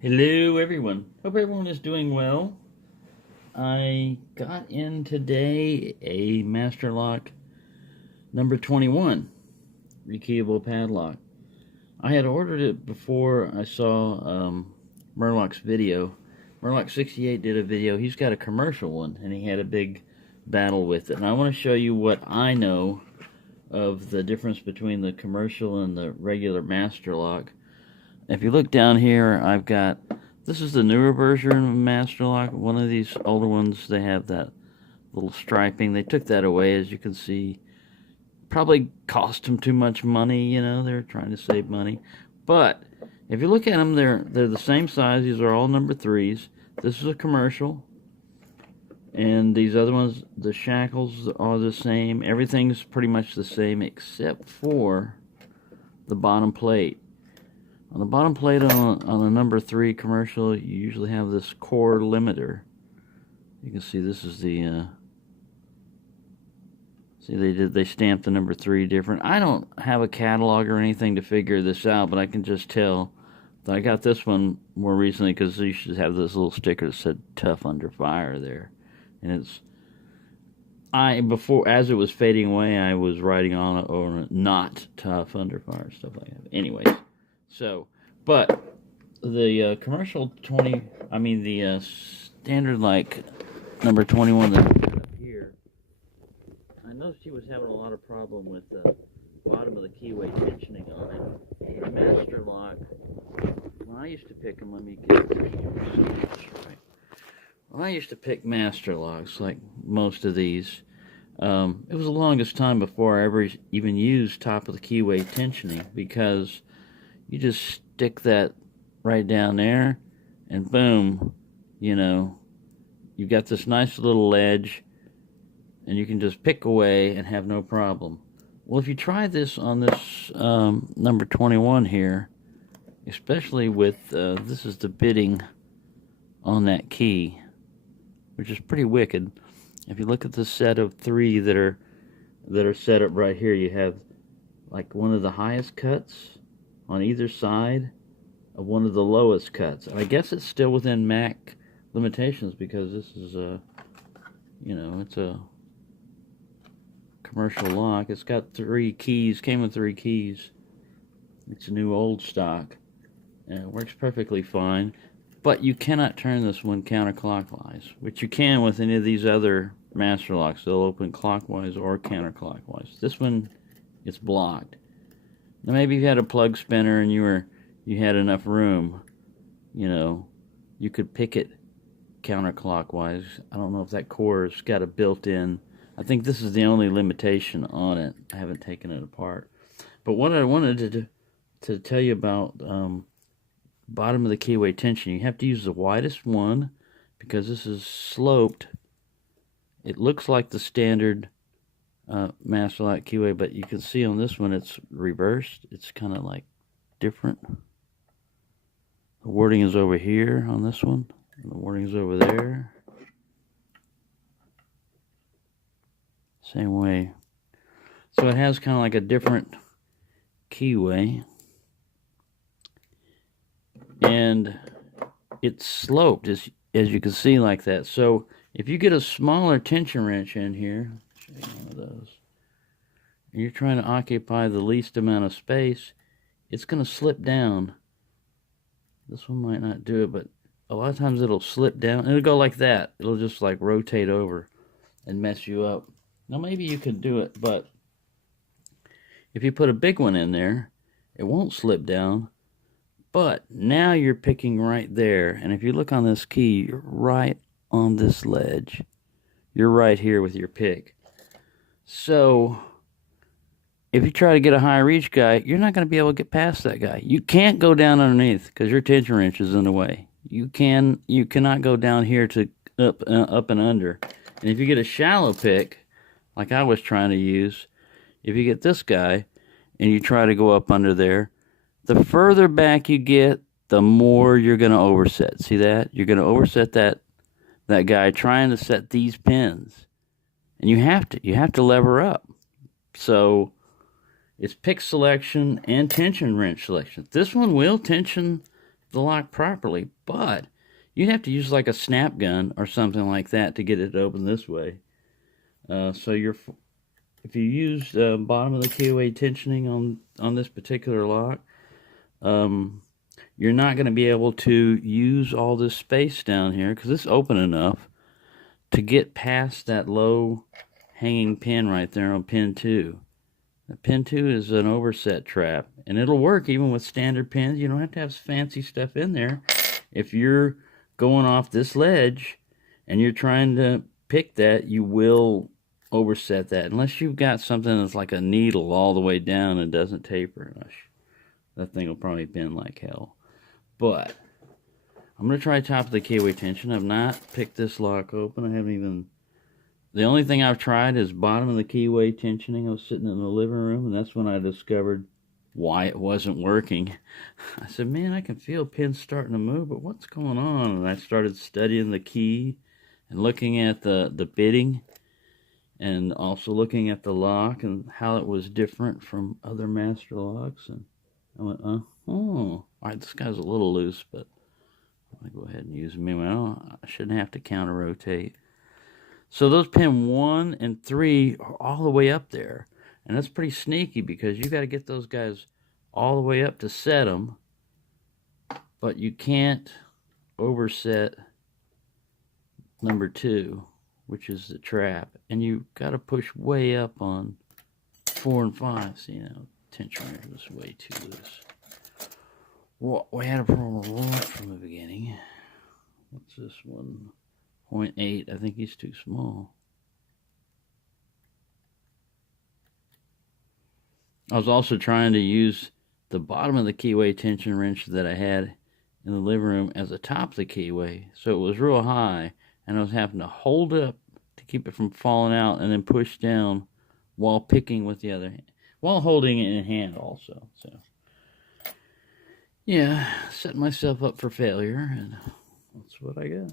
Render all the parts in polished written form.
Hello everyone. Hope everyone is doing well. I got in today a Master Lock number 21 rekeyable padlock. I had ordered it before I saw Murlock's video. Murlock68 did a video. He's got a commercial one and he had a big battle with it. And I want to show you what I know of the difference between the commercial and the regular Master Lock. If you look down here, I've got, this is the newer version of Master Lock. One of these older ones, they have that little striping. They took that away, as you can see. Probably cost them too much money, you know, they're trying to save money. But if you look at them, they're the same size. These are all number 3s. This is a commercial. And these other ones, the shackles are the same. Everything's pretty much the same except for the bottom plate. On the bottom plate on a number 3 commercial, you usually have this core limiter. You can see this is the see they stamped the number 3 different. I don't have a catalog or anything to figure this out, but I can just tell that I got this one more recently because you should have this little sticker that said "Tough Under Fire" there, and it's before, as it was fading away, I was writing on it or "Not Tough Under Fire," stuff like that. Anyways. So, but the commercial 20, the standard like number 21 that I got up here, I noticed he was having a lot of problem with the bottom of the keyway tensioning on it. The Master Lock, when I used to pick them, let me get this right. When I used to pick Master Locks, like most of these, it was the longest time before I ever even used top of the keyway tensioning, because you just stick that right down there, and boom, you know, you've got this nice little ledge, and you can just pick away and have no problem. Well, if you try this on this number 21 here, especially with, this is the bitting on that key, which is pretty wicked. If you look at the set of 3 that are set up right here, you have like one of the highest cuts on either side of one of the lowest cuts. And I guess it's still within MAC limitations because this is you know, it's a commercial lock. It's got 3 keys, came with 3 keys. It's a new old stock. And it works perfectly fine. But you cannot turn this one counterclockwise, which you can with any of these other Master Locks. They'll open clockwise or counterclockwise. This one, it's blocked. Now maybe if you had a plug spinner and you had enough room, you know, you could pick it counterclockwise. I don't know if that core's got a built-in. I think this is the only limitation on it. I haven't taken it apart. But what I wanted to tell you about bottom of the keyway tension, you have to use the widest one because this is sloped. It looks like the standard Master Lock keyway, but you can see on this one it's reversed. It's kind of like different. The wording is over here on this one, and the wording is over there. Same way. So it has kind of like a different keyway, and it's sloped as you can see like that. So if you get a smaller tension wrench in here, one of those, and you're trying to occupy the least amount of space, it's going to slip down. This one might not do it, but a lot of times it'll slip down. It'll go like that. It'll just like rotate over and mess you up. Now maybe you could do it, but if you put a big one in there, it won't slip down. But now you're picking right there, and if you look on this key, you're right on this ledge. You're right here with your pick. So if you try to get a high reach guy, you're not going to be able to get past that guy. You can't go down underneath because your tension wrench is in the way. You cannot go down here to up and under. And if you get a shallow pick, like I was trying to use, if you get this guy and you try to go up under there, the further back you get, the more you're going to overset. See that? You're going to overset that guy trying to set these pins. And you have to lever up. So it's pick selection and tension wrench selection. This one will tension the lock properly, but you'd have to use like a snap gun or something like that to get it to open this way. So if you use bottom of the keyway tensioning on this particular lock, you're not going to be able to use all this space down here because it's open enough to get past that low hanging pin right there on pin 2. The pin 2 is an overset trap, and it'll work even with standard pins. You don't have to have fancy stuff in there. If you're going off this ledge and you're trying to pick that, you will overset that, unless you've got something that's like a needle all the way down and doesn't taper. That thing will probably bend like hell. But I'm going to try top of the keyway tension. I've not picked this lock open. I haven't even... The only thing I've tried is bottom of the keyway tensioning. I was sitting in the living room, and that's when I discovered why it wasn't working. I said, man, I can feel pins starting to move, but what's going on? And I started studying the key and looking at the bitting and also looking at the lock and how it was different from other master locks. And I went, oh, all right, this guy's a little loose, but I'll go ahead and use him anyway. I shouldn't have to counter rotate. So those pin 1 and 3 are all the way up there. And that's pretty sneaky because you got to get those guys all the way up to set them. But you can't overset number 2, which is the trap. And you got to push way up on 4 and 5. See, now, tension range was way too loose. Well, we had a problem right from the beginning. What's this one? 0.8. I think he's too small. I was also trying to use the bottom of the keyway tension wrench that I had in the living room as the top of the keyway, so it was real high, and I was having to hold up to keep it from falling out and then push down while picking with the other hand, while holding it in hand also. So yeah, set myself up for failure, and that's what I got.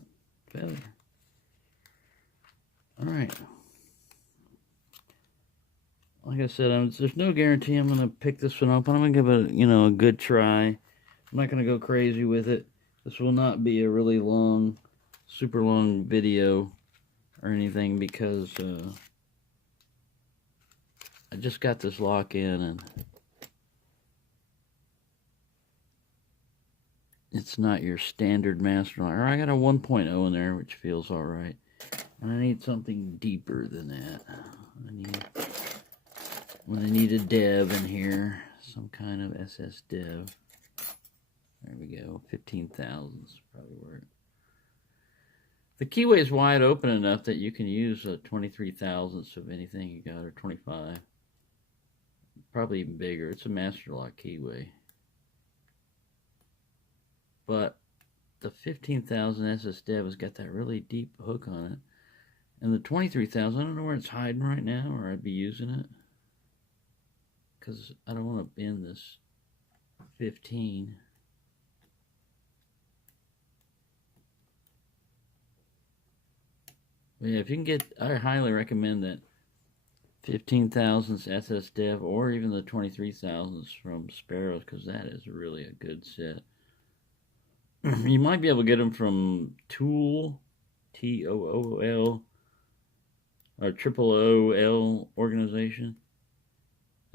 Failure. All right. Like I said, there's no guarantee I'm going to pick this one up. I'm going to give it, a good try. I'm not going to go crazy with it. This will not be a really long, super long video or anything because I just got this lock in and it's not your standard master lock. I got a 1.0 in there, which feels all right. And I need something deeper than that. I need a dev in here, some kind of SS dev. There we go, 15 thousandths probably work. The keyway is wide open enough that you can use a 23 thousandths of anything you got, or 25. Probably even bigger. It's a master lock keyway. But the 15,000 SS dev has got that really deep hook on it. And the 23,000, I don't know where it's hiding right now, or I'd be using it. Because I don't want to bend this 15. But yeah, if you can get, I highly recommend that 15 thousandths SS dev, or even the 23 thousandths from Sparrows, because that is really a good set. You might be able to get them from Tool, Tool, or OOL organization.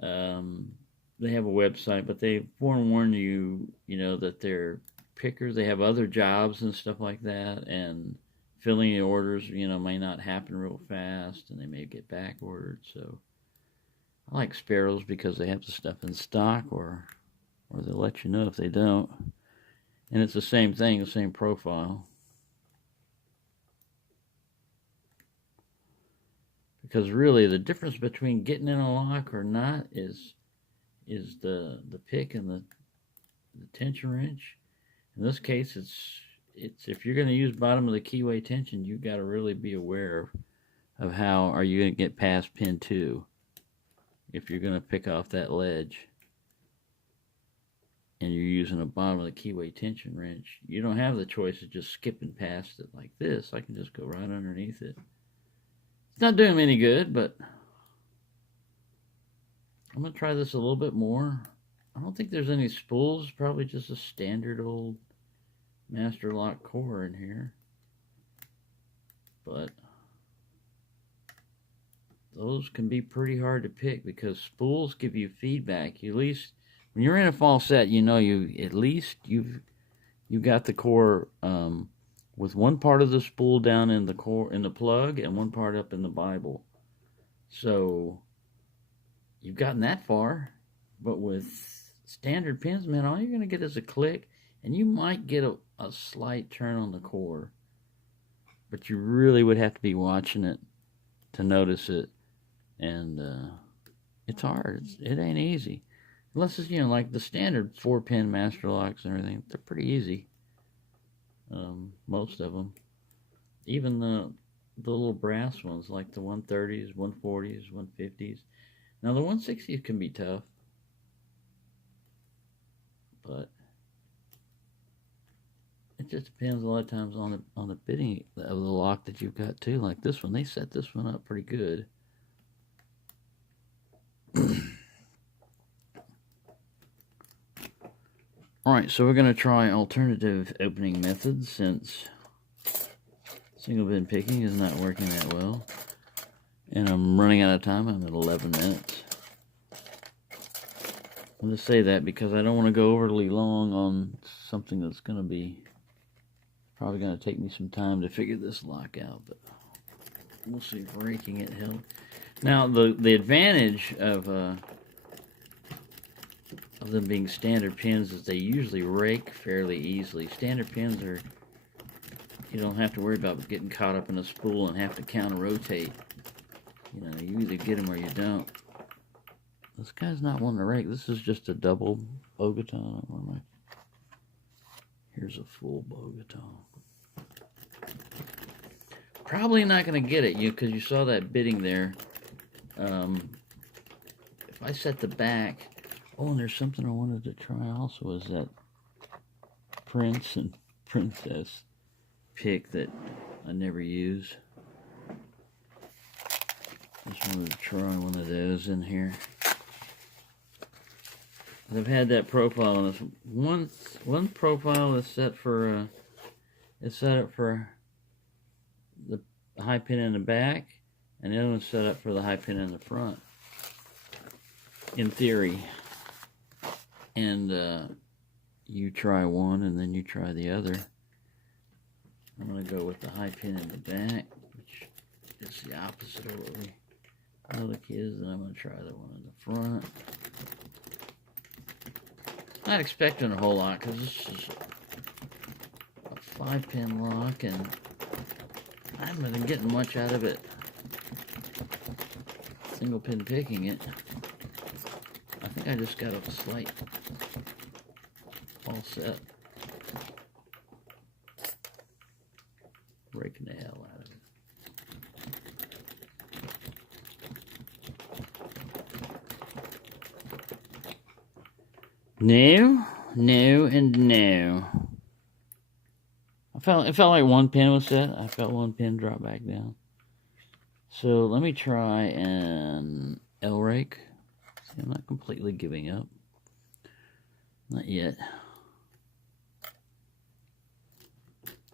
They have a website, but they forewarn you, that they're pickers. They have other jobs and stuff like that, and filling the orders, may not happen real fast, and they may get back ordered. So I like Sparrows because they have the stuff in stock, or they'll let you know if they don't. And it's the same thing, the same profile. Because really, the difference between getting in a lock or not is the pick and the tension wrench. In this case, it's if you're going to use bottom of the keyway tension, you've got to really be aware of how are you going to get past pin 2 if you're going to pick off that ledge. And you're using a bottom of the keyway tension wrench, you don't have the choice of just skipping past it like this. I can just go right underneath it. It's not doing me any good, but I'm going to try this a little bit more. I don't think there's any spools, probably just a standard old master lock core in here. But those can be pretty hard to pick because spools give you feedback. You at least, when you're in a fall set, you know at least you've got the core with one part of the spool down in the core in the plug and one part up in the Bible. So you've gotten that far, but with standard pins, man, all you're gonna get is a click, and you might get a slight turn on the core, but you really would have to be watching it to notice it. And it's hard. It ain't easy. Unless it's, like the standard 4-pin master locks and everything. They're pretty easy. Most of them. Even the little brass ones, like the 130s, 140s, 150s. Now the 160s can be tough. But it just depends a lot of times on the bitting of the lock that you've got too. Like this one, they set this one up pretty good. Alright, so we're going to try alternative opening methods since single pin picking is not working that well. And I'm running out of time. I'm at 11 minutes. I'll just say that because I don't want to go overly long on something that's going to be probably going to take me some time to figure this lock out, but we'll see if raking it helps. Now, the advantage of them being standard pins is they usually rake fairly easily. Standard pins are, you don't have to worry about getting caught up in a spool and have to counter rotate. You either get them or you don't. This guy's not one to rake. This is just a double bogaton. Here's a full bogaton. Probably not going to get it, because you saw that bitting there. If I set the back, and there's something I wanted to try also is that Prince and Princess pick that I never use. Just wanted to try one of those in here. I've had that profile on this one profile is set for up for the high pin in the back, and the other one's set up for the high pin in the front. In theory. And you try one and then you try the other. I'm going to go with the high pin in the back, which is the opposite of what we look is, and I'm going to try the one in the front. Not expecting a whole lot because this is a 5-pin lock and I haven't been getting much out of it. Single pin picking it. I think I just got a slight all set. Breaking the hell out of it. No, and no. It felt like one pin was set. I felt one pin drop back down. So let me try an L rake. See, I'm not completely giving up. Not yet.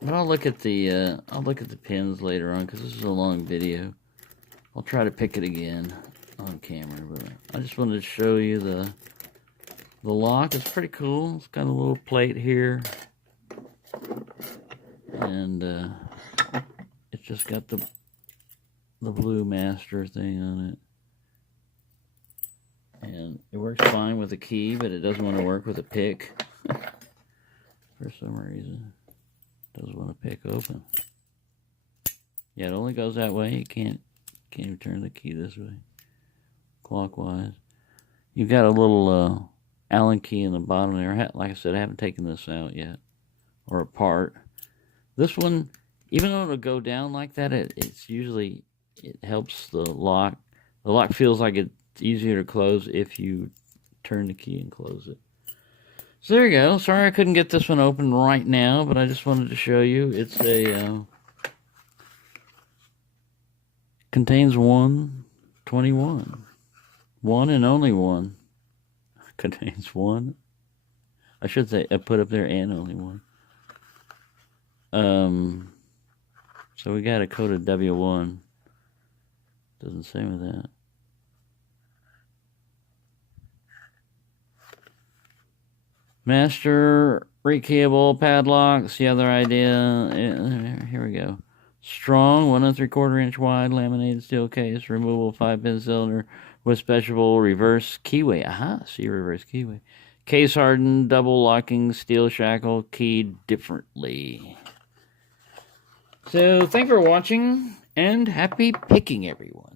But I'll look at the pins later on because this is a long video. I'll try to pick it again on camera, but I just wanted to show you the lock. Is pretty cool. It's got a little plate here, and it's just got the blue master thing on it. And it works fine with a key, but it doesn't want to work with a pick. For some reason. It doesn't want to pick open. Yeah, it only goes that way. You can't even turn the key this way. Clockwise. You've got a little Allen key in the bottom there. Like I said, I haven't taken this out yet. Or apart. This one, even though it'll go down like that, it helps the lock. The lock feels like it's easier to close if you turn the key and close it. So there you go. Sorry I couldn't get this one open right now, but I just wanted to show you. It's contains 121. One and only one. Contains one. I should say I put up there and only one. So we got a coded W1. Doesn't say with that. Master rekeyable padlocks. The other idea. Here we go. Strong, 1 3/4 inch wide, laminated steel case, removable 5-pin cylinder with special reverse keyway. Aha, see reverse keyway. Case hardened, double locking steel shackle, keyed differently. So, thanks for watching, and happy picking, everyone.